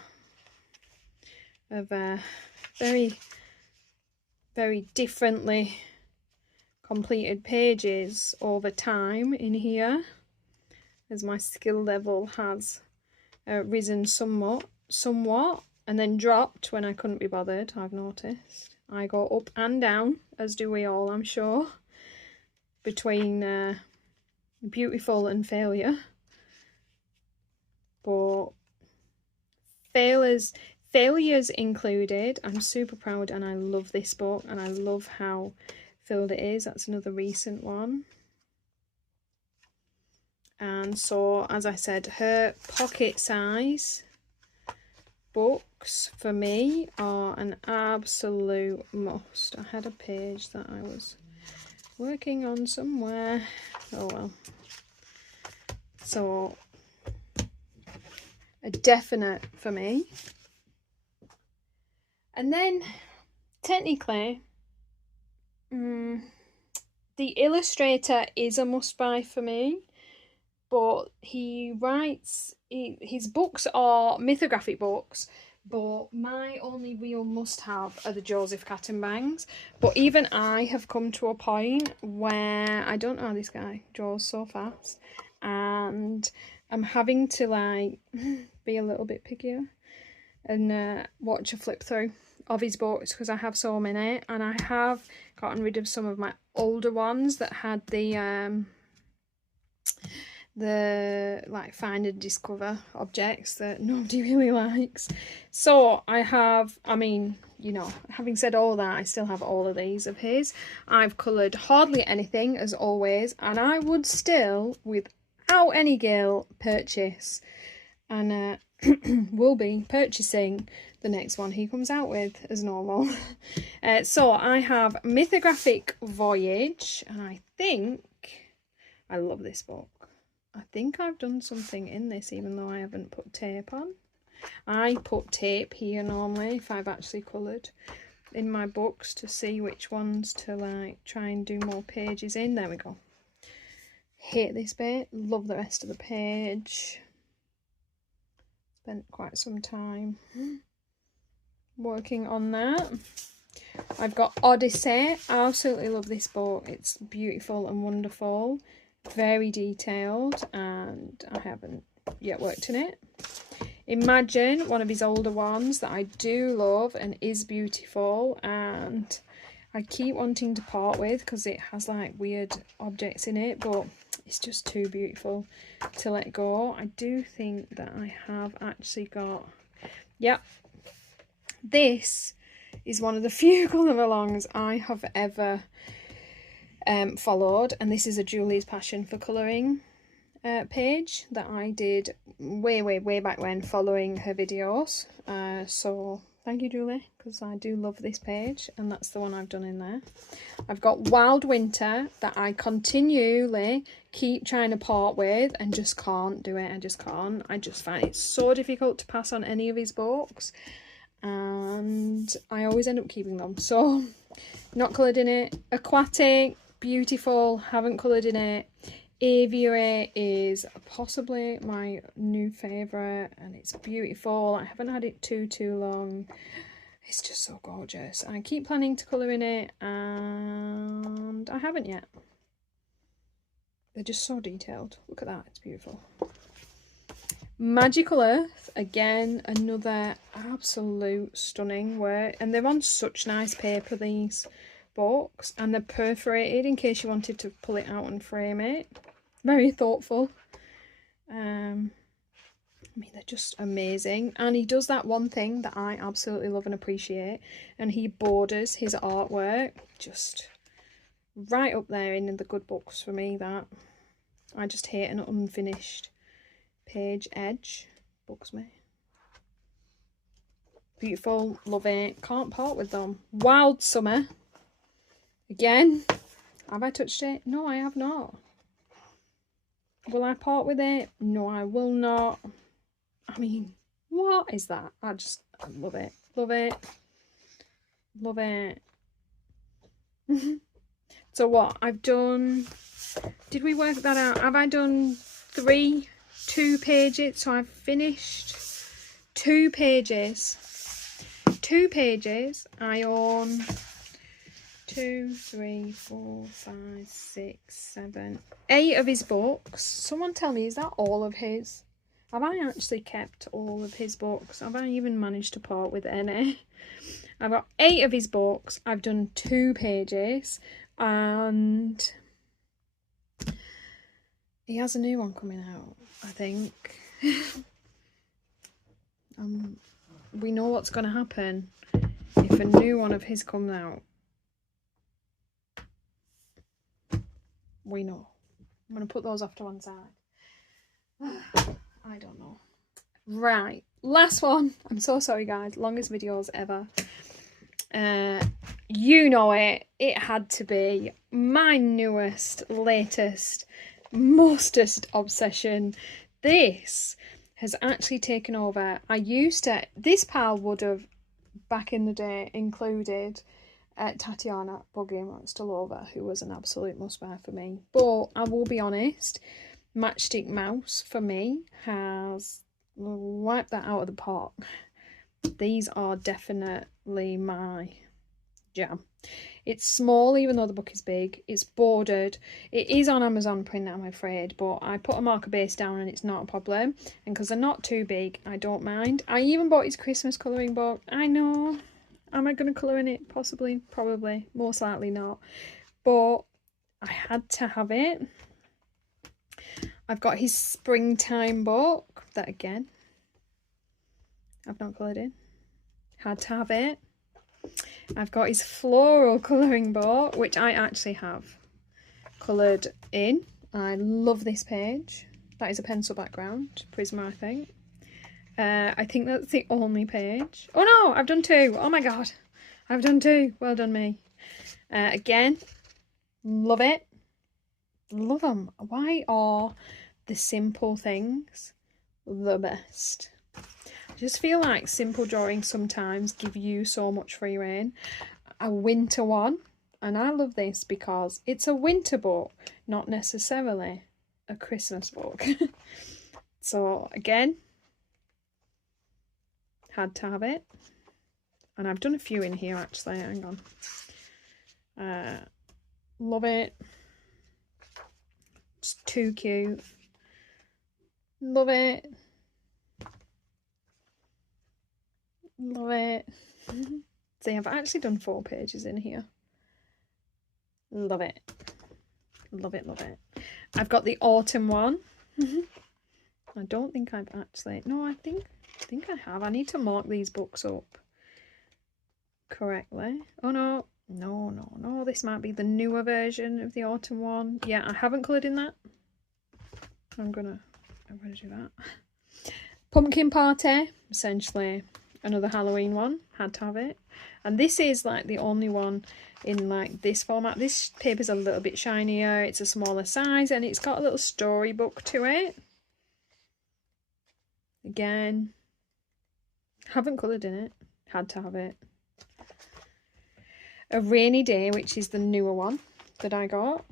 of very differently completed pages over time in here, as my skill level has risen somewhat, and then dropped when I couldn't be bothered. I've noticed I go up and down, as do we all, I'm sure, between beautiful and failure. But failures included, I'm super proud, and I love this book, and I love how filled it is. That's another recent one. And so, as I said, her pocket size books for me are an absolute must. I had a page that I was working on somewhere. Oh well. So, a definite for me. And then, technically, the illustrator is a must-buy for me, but he writes, his books are mythographic books, but my only real must-have are the Joseph Cattenbangs. But even I have come to a point where I don't know, this guy draws so fast, and I'm having to like be a little bit pickier and watch a flip through of his books, because I have so many, and I have gotten rid of some of my older ones that had the like find and discover objects that nobody really likes. So I have, I mean, you know, having said all that, I still have all of these of his. I've coloured hardly anything, as always, and I would still, without any guilt, purchase, and will be purchasing the next one he comes out with as normal. So I have Mythographic Voyage, and I think I love this book. I think I've done something in this, even though I haven't put tape on. I put tape here normally if I've actually coloured in my books to see which ones to like try and do more pages in. There we go. Hate this bit, love the rest of the page. Spent quite some time working on that. I've got Odyssey. I absolutely love this book. It's beautiful and wonderful, very detailed, and I haven't yet worked in it. Imagine, one of his older ones that I do love and is beautiful, and I keep wanting to part with because it has like weird objects in it, but it's just too beautiful to let go. I do think that I have actually got, yep, this is one of the few colour alongs I have ever followed, and this is a Julie's Passion for Colouring page that I did way back when, following her videos. So thank you, Julie, because I do love this page, and that's the one I've done in there. I've got Wild Winter that I continually keep trying to part with and just can't do it. I just can't. I just find it so difficult to pass on any of his books, and I always end up keeping them. So not coloured in it. Aquatic, beautiful, haven't coloured in it. Aviary is possibly my new favourite, and it's beautiful. I haven't had it too long. It's just so gorgeous. I keep planning to colour in it, and I haven't yet. They're just so detailed. Look at that, it's beautiful. Magical Earth, again, another absolute stunning work, and they're on such nice paper, these books, and they're perforated in case you wanted to pull it out and frame it. Very thoughtful. I mean, they're just amazing, and he does that one thing that I absolutely love and appreciate, and he borders his artwork just right up there in the good books for me. That I just hate an unfinished page edge. Bugs me. Beautiful, love it, can't part with them. Wild Summer, again, have I touched it? No, I have not. Will I part with it? No, I will not. I mean, what is that? I love it. Love it. Love it. So what? I've done... Did we work that out? Have I done 2 pages? So I've finished 2 pages. 2 pages. I own 2, 3, 4, 5, 6, 7, 8 of his books. Someone tell me, is that all of his? Have I actually kept all of his books? Have I even managed to part with any? I've got 8 of his books. I've done 2 pages, and he has a new one coming out, I think. We know what's going to happen if a new one of his comes out. We know. I'm going to put those off to one side. I don't know. Right, last one. I'm so sorry, guys. Longest videos ever. You know it. It had to be my newest, latest, mostest obsession. This has actually taken over. I used to... This pile would have, back in the day, included... Tatiana Bogomolova, who was an absolute must-buy for me. But I will be honest, Matchstick Mouse for me has wiped that out of the park. These are definitely my jam. It's small, even though the book is big. It's bordered. It is on Amazon print, I'm afraid, but I put a marker base down and it's not a problem. And because they're not too big, I don't mind. I even bought his Christmas colouring book. I know. Am I going to colour in it? Possibly, probably, most likely not. But I had to have it. I've got his springtime book that, again, I've not coloured in. Had to have it. I've got his floral colouring book, which I actually have coloured in. I love this page. That is a pencil background, Prisma, I think. I think that's the only page. Oh no, I've done 2. Oh my god, I've done 2. Well done me. Again, love it. Love them. Why are the simple things the best? I just feel like simple drawings sometimes give you so much free rein. A winter one, and I love this because it's a winter book, not necessarily a Christmas book. So again, had to have it. And I've done a few in here actually, hang on. Love it. It's too cute. Love it. Love it. See, I've actually done 4 pages in here. Love it. Love it, love it. I've got the autumn one. I don't think I've actually... No, I think I have. I need to mark these books up correctly. Oh, no. No. This might be the newer version of the autumn one. Yeah, I haven't coloured in that. I'm gonna do that. Pumpkin Party, essentially another Halloween one. Had to have it. And this is like the only one in like this format. This paper's a little bit shinier, it's a smaller size, and it's got a little storybook to it. Again, haven't coloured in it. Had to have it. A Rainy Day, which is the newer one that I got.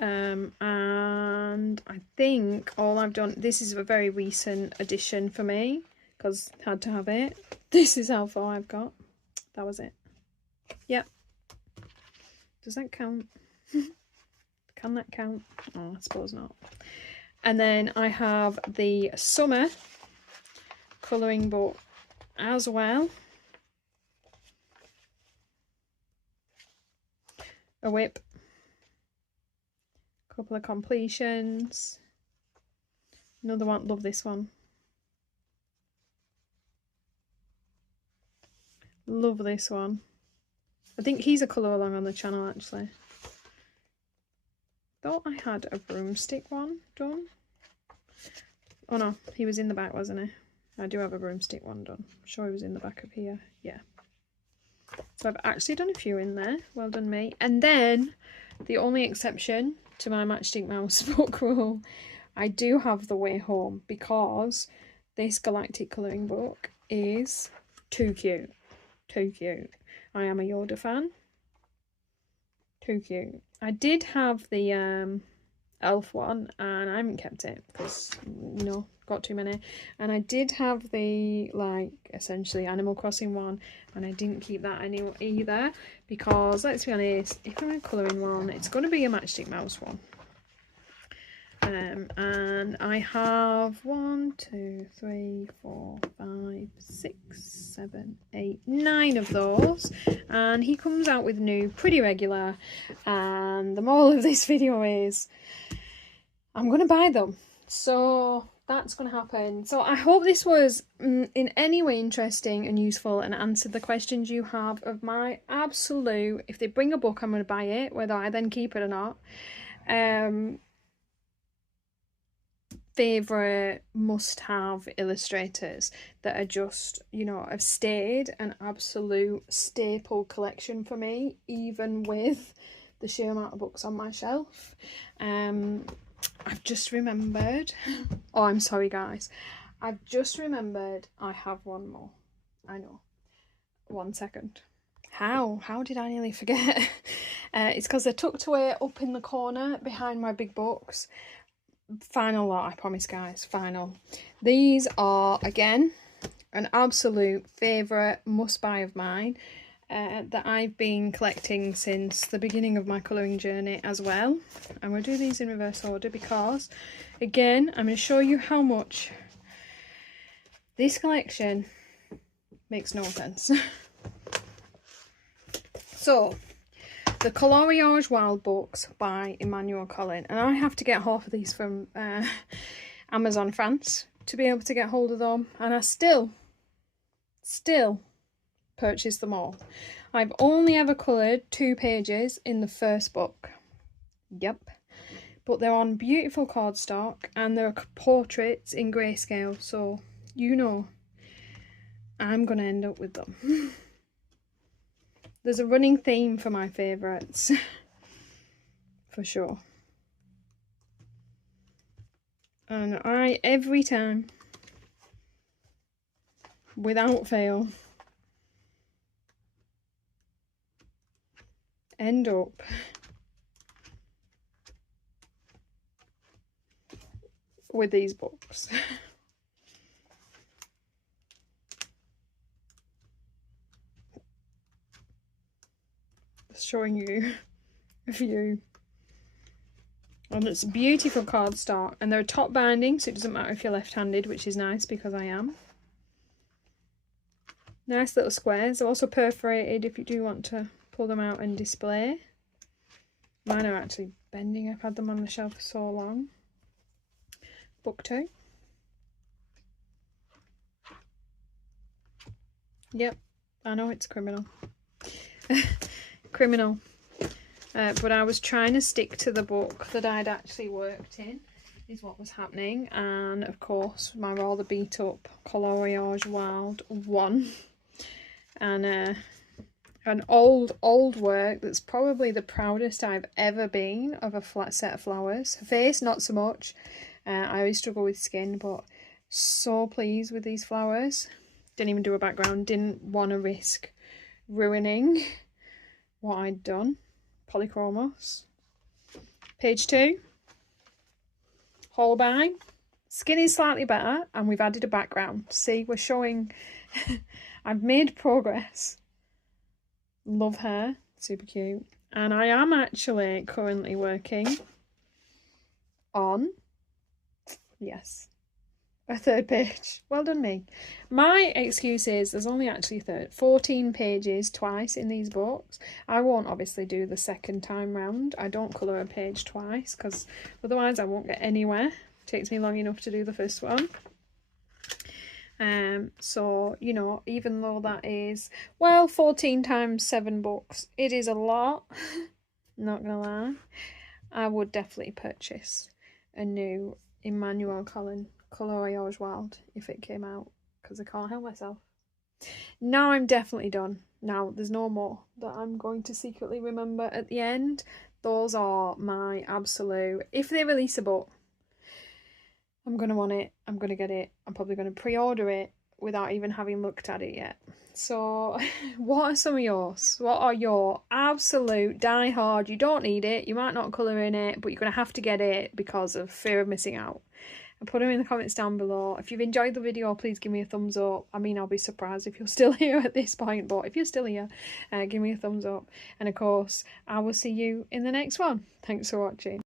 And I think all I've done, this is a very recent addition for me because had to have it. This is how far I've got. That was it. Yep. Does that count? Can that count? Oh, I suppose not. And then I have the summer colouring book as well. A whip. Couple of completions. Another one. Love this one. Love this one. I think he's a colour along on the channel actually. Thought I had a broomstick one done. Oh no, he was in the back, wasn't he? I do have a broomstick one done. I'm sure he was in the back of here. Yeah. So I've actually done a few in there. Well done me. And then the only exception to my Matchstick Mouse book rule, I do have The Way Home because this galactic colouring book is too cute. Too cute. I am a Yoda fan. Too cute. I did have the elf one and I haven't kept it because, you know, got too many. And I did have the, like, essentially Animal Crossing one and I didn't keep that anymore either because, let's be honest, if I'm colouring one, it's going to be a Matchstick Mouse one. And I have 1, 2, 3, 4, 5, 6, 7, 8, 9 of those, and he comes out with new pretty regular, and the moral of this video is I'm going to buy them, so that's going to happen. So I hope this was in any way interesting and useful and answered the questions you have of my absolute, if they bring a book I'm going to buy it, whether I then keep it or not. Favourite must-have illustrators that are just, you know, have stayed an absolute staple collection for me, even with the sheer amount of books on my shelf. I've just remembered, oh, I'm sorry guys, I've just remembered I have one more. I know. 1 second. How did I nearly forget? It's because they're tucked away up in the corner behind my big books. Final lot, I promise guys, final. These are again an absolute favourite must buy of mine that I've been collecting since the beginning of my colouring journey as well. And we'll do these in reverse order because again I'm going to show you how much this collection makes no sense. So the Coloriage Wild Books by Emmanuelle Colin, and I have to get half of these from Amazon France to be able to get hold of them, and I still purchase them all. I've only ever coloured 2 pages in the first book. Yep. But they're on beautiful cardstock and they're portraits in grayscale, so you know I'm gonna end up with them. There's a running theme for my favourites, for sure. And every time without fail, end up with these books. Just showing you a few. And it's beautiful cardstock, and they're top binding, so it doesn't matter if you're left-handed, which is nice because I am. Nice little squares. They're also perforated if you do want to pull them out and display. Mine are actually bending. I've had them on the shelf for so long. Book 2. Yep, I know it's criminal. Criminal. But I was trying to stick to the book that I'd actually worked in, is what was happening. And of course, my rather beat up Coloriage Wild 1. And an old work that's probably the proudest I've ever been of a flat set of flowers. Face, not so much. I always struggle with skin, but so pleased with these flowers. Didn't even do a background, didn't want to risk ruining what I'd done. Polychromos. Page 2. Holbein. Skin is slightly better, and we've added a background. See, we're showing I've made progress. Love her. Super cute. And I am actually currently working on, yes, a 3rd page. Well done me. My excuse is there's only actually 14 pages twice in these books. I won't obviously do the 2nd time round. I don't colour a page twice because otherwise I won't get anywhere. It takes me long enough to do the first one. So, you know, even though that is, well, 14 times 7 books, it is a lot. Not gonna lie. I would definitely purchase a new Emmanuelle Colin Coloriage Wild if it came out, because I can't help myself. Now I'm definitely done. Now there's no more that I'm going to secretly remember at the end. Those are my absolute, if they release a book, I'm going to want it, I'm going to get it, I'm probably going to pre-order it without even having looked at it yet. So what are some of yours? What are your absolute die-hard, you don't need it, you might not colour in it, but you're going to have to get it because of fear of missing out? And put them in the comments down below. If you've enjoyed the video, please give me a thumbs up. I mean, I'll be surprised if you're still here at this point, but if you're still here, give me a thumbs up. And of course, I will see you in the next one. Thanks for watching.